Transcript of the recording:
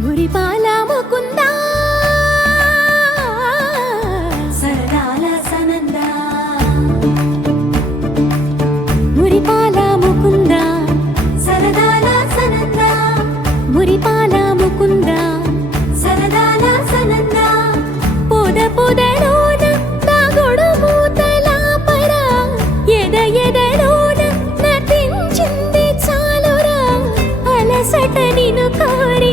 మురిపాల ముకుందా సరదాల సనందా మురిపాల ముకుందా సరదాల సనందా మురిపాల ముకుందా సరదాల సనందా పొద పొదలోన దాగుడు మూతలాపరా ఎద ఎదలోన నటించింది చాలురా అలసట నిన్ను కోరి